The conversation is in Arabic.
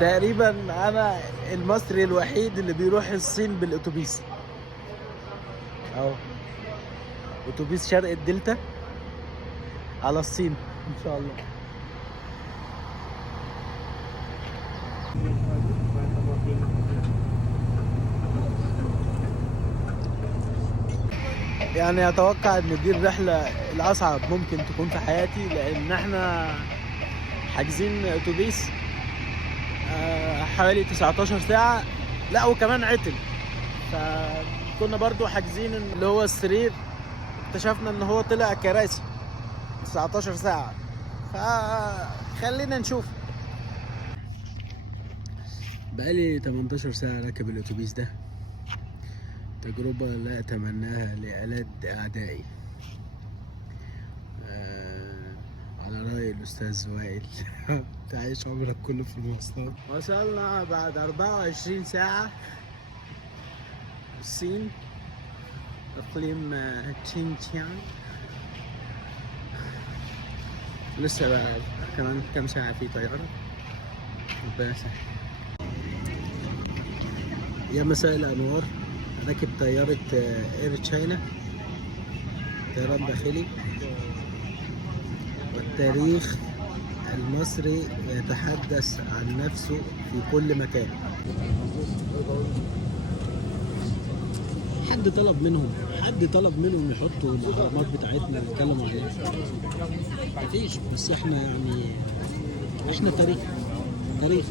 تقريبا انا المصري الوحيد اللي بيروح الصين بالاتوبيس اهو. اتوبيس شرق الدلتا على الصين ان شاء الله. يعني اتوقع ان دي الرحله الاصعب ممكن تكون في حياتي، لان احنا حاجزين اتوبيس حوالي 19 ساعه، لا وكمان عطل. فكنا برضو حاجزين اللي هو السرير، اكتشفنا ان هو طلع كراسي 19 ساعه. فخلينا نشوف. بقالي 18 ساعه راكب الاتوبيس ده، تجربة لا أتمناها لألد أعدائي. على رأي الأستاذ وائل تعيش عمرك كله في المواصلات. وصلنا بعد 24 ساعة الصين، إقليم تشينجيانغ. لسه بقى كمان كام ساعة في طيارة. ربنا يسهل. يا مساء الأنوار، راكب طيارة اير تشاينا، طيران داخلي. والتاريخ المصري يتحدث عن نفسه في كل مكان. حد طلب منهم يحطوا الأهرامات بتاعتنا ويتكلموا عليها؟ مفيش. بس احنا يعني احنا تاريخ.